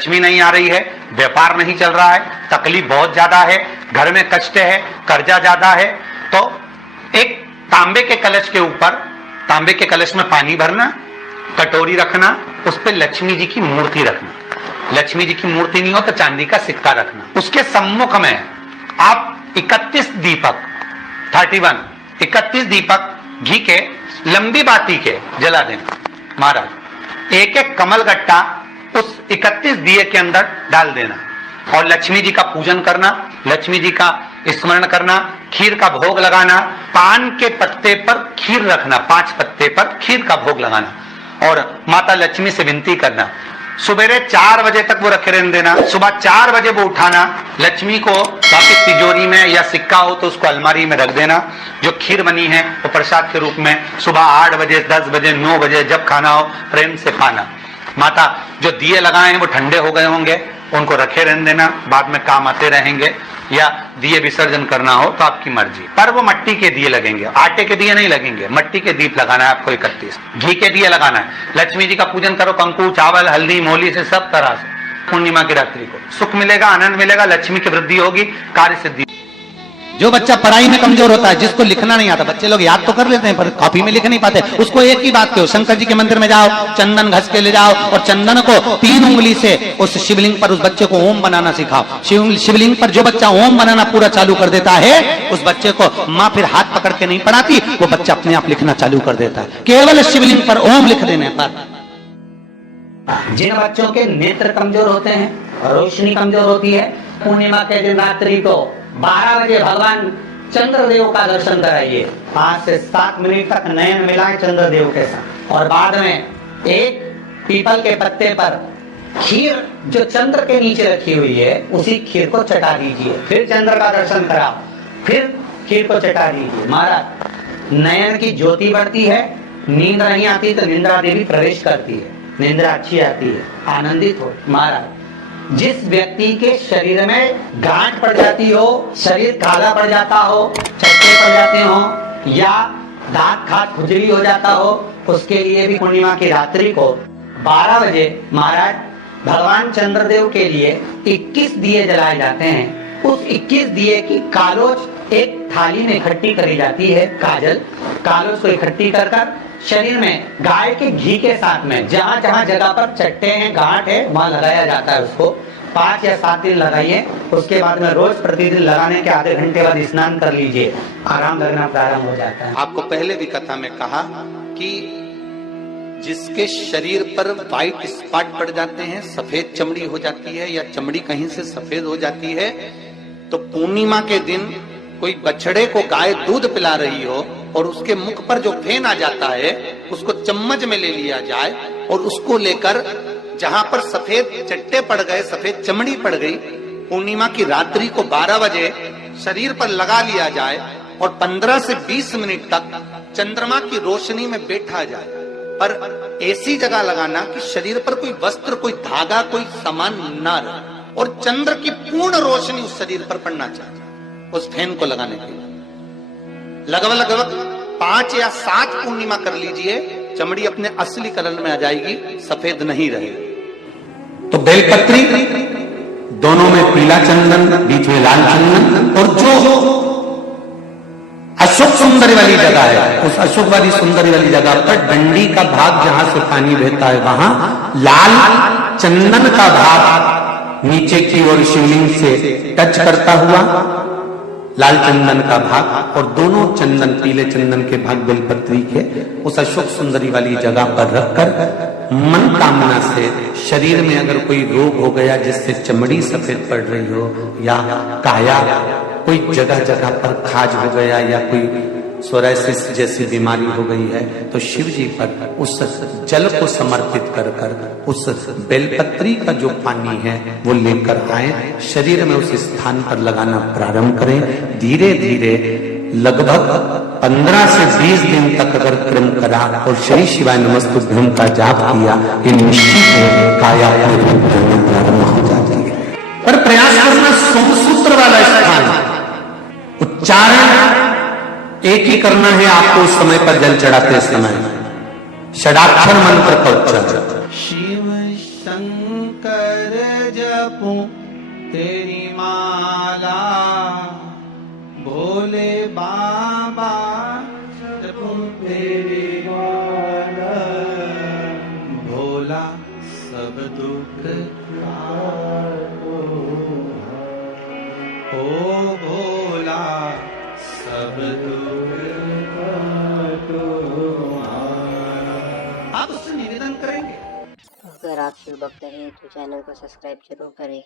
लक्ष्मी नहीं आ रही है, व्यापार नहीं चल रहा है, तकलीफ बहुत ज्यादा है, घर में कष्ट है, कर्जा ज्यादा है, तो एक तांबे के कलश के ऊपर, तांबे के कलश में पानी भरना, कटोरी रखना, उस पर लक्ष्मी जी की मूर्ति रखना। लक्ष्मी जी की मूर्ति नहीं हो तो चांदी का सिक्का रखना। उसके सम्मुख में आप 31 दीपक 31 दीपक घी के लंबी बाती के जला देना। महाराज एक एक कमल गट्टा उस 31 दिए के अंदर डाल देना और लक्ष्मी जी का पूजन करना, लक्ष्मी जी का स्मरण करना, खीर का भोग लगाना, पान के पत्ते पर खीर रखना, 5 पत्ते पर खीर का भोग लगाना और माता लक्ष्मी से विनती करना। सुबेरे 4 बजे तक वो रखे रहने देना, सुबह 4 बजे वो उठाना, लक्ष्मी को वापिस तिजोरी में या सिक्का हो तो उसको अलमारी में रख देना। जो खीर बनी है वो प्रसाद के रूप में सुबह 8 बजे, 10 बजे, 9 बजे जब खाना हो प्रेम से खाना। माता जो दिए लगाए हैं वो ठंडे हो गए होंगे, उनको रखे रहने देना, बाद में काम आते रहेंगे, या दिए विसर्जन करना हो तो आपकी मर्जी। पर वो मट्टी के दिए लगेंगे, आटे के दिए नहीं लगेंगे, मट्टी के दीप लगाना है आपको 31। घी के दिए लगाना है। लक्ष्मी जी का पूजन करो, कंकु, चावल, हल्दी, मोली से, सब तरह से। पूर्णिमा की रात्रि को सुख मिलेगा, आनंद मिलेगा, लक्ष्मी की वृद्धि होगी, कार्य सिद्धि। जो बच्चा पढ़ाई में कमजोर होता है, जिसको लिखना नहीं आता, बच्चे लोग याद तो कर लेते हैं पर कॉपी में लिख नहीं पाते, उसको एक ही बात कहो, शंकर जी के मंदिर में जाओ, चंदन घस के ले जाओ और चंदन को 3 उंगली से उस शिवलिंग पर उस बच्चे को ओम बनाना सिखाओ। शिवलिंग पर जो बच्चा ओम बनाना पूरा चालू कर देता है, उस बच्चे को माँ फिर हाथ पकड़ के नहीं पढ़ाती, वो बच्चा अपने आप लिखना चालू कर देता है, केवल शिवलिंग पर ओम लिख देने पर। जिन बच्चों के नेत्र कमजोर होते हैं, रोशनी कमजोर होती है, पूर्णिमा के दिन रात्रि को 12 बजे भगवान चंद्रदेव का दर्शन कराइए। 5 से 7 मिनट तक नयन मिलाए चंद्रदेव के साथ और बाद में एक पीपल के पत्ते पर खीर जो चंद्र के नीचे रखी हुई है उसी खीर को चटा दीजिए। फिर चंद्र का दर्शन कराओ, फिर खीर को चटा दीजिए। महाराज नयन की ज्योति बढ़ती है, नींद नहीं आती तो निंद्रा देवी प्रवेश करती है, निंद्रा अच्छी आती है, आनंदित हो। महाराज जिस व्यक्ति के शरीर में गांठ पड़ जाती हो, शरीर काला पड़ जाता हो, चट्टे पड़ जाते हो या दांत खात खुजली हो जाता हो, उसके लिए भी पूर्णिमा की रात्रि को 12 बजे महाराज भगवान चंद्रदेव के लिए 21 दिए जलाए जाते हैं। उस 21 दिए की कालोज एक थाली में इकट्ठी करी जाती है, कालोज को इकट्ठी कर शरीर में गाय के घी के साथ में जहां जहां जगह पर चट्टे हैं, गांठ है, वहां लगाया जाता है। उसको 5 या 7 दिन लगाइए। उसके बाद में रोज प्रतिदिन लगाने के आधे घंटे बाद स्नान कर लीजिए, आराम लगना प्रारंभ हो जाता है। आपको पहले भी कथा में कहा कि जिसके शरीर पर व्हाइट स्पॉट पड़ जाते हैं, सफेद चमड़ी हो जाती है या चमड़ी कहीं से सफेद हो जाती है, तो पूर्णिमा के दिन कोई बछड़े को गाय दूध पिला रही हो और उसके मुख पर जो फेन आ जाता है उसको चम्मच में ले लिया जाए और उसको लेकर जहां पर सफेद चट्टे पड़ गए, सफेद चमड़ी पड़ गई, पूर्णिमा की रात्रि को 12 बजे शरीर पर लगा लिया जाए और 15 से 20 मिनट तक चंद्रमा की रोशनी में बैठा जाए। पर ऐसी जगह लगाना कि शरीर पर कोई वस्त्र, कोई धागा, कोई सामान ना रहे और चंद्र की पूर्ण रोशनी उस शरीर पर पड़ना चाहिए। उस फैन को लगाने के लिए लगभग 5 या 7 पूर्णिमा कर लीजिए, चमड़ी अपने असली कलर में आ जाएगी, सफेद नहीं रहेगी। तो बेलपत्री दोनों में पीला चंदन, बीच में लाल चंदन, और जो अशोक सुंदरी वाली जगह है उस अशोक वाली सुंदरी वाली जगह पर डंडी का भाग जहां से पानी बहता है वहां लाल चंदन का भाग नीचे की ओर शिवलिंग से टच करता हुआ लाल चंदन का भाग और दोनों चंदन, पीले चंदन के भाग बेलपत्री के उस अशोक सुंदरी वाली जगह पर रखकर मन कामना से शरीर में अगर कोई रोग हो गया जिससे चमड़ी सफेद पड़ रही हो या काया कोई जगह जगह पर खाज हो गया या कोई सोराइसिस जैसी बीमारी हो गई है, तो शिव जी पर उस जल को समर्पित कर कर उस बेलपत्री का जो पानी है वो लेकर आए, शरीर में उस स्थान पर लगाना प्रारंभ करें। धीरे धीरे लगभग 15 से 20 दिन तक अगर क्रम करा और श्री शिवाय नमस्तुभ्यं का जाप किया, ये निश्चित है काया प्रारंभ हो जाती है। पर प्रयास करना सोमसूत्र वाला स्थान, उच्चारण एक ही करना है आपको उस समय पर जल चढ़ाते समय, षडाक्षर मंत्र का उच्चारण। शिव शंकर जपूं तेरी माला, भोले बाबा जपूं तेरी माला, भोला सब दुख काटो, ओ भोला सब दुख काटो। आप उससे निवेदन करेंगे। अगर आप शिव भक्त हैं तो चैनल को सब्सक्राइब जरूर करें।